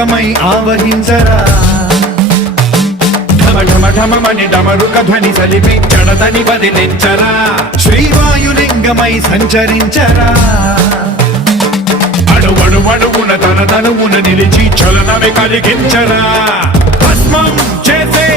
వాయులింగమై ఆవహించరా ఢమ ఢమ ఢమమని డమరుక ధ్వని సలిపి జడదని వదిలించరా శ్రీవాయులింగమై సంచరించరా అణువణువున తన తనువున నిలిచి చలనమే కలిగించరా భస్మం చేసే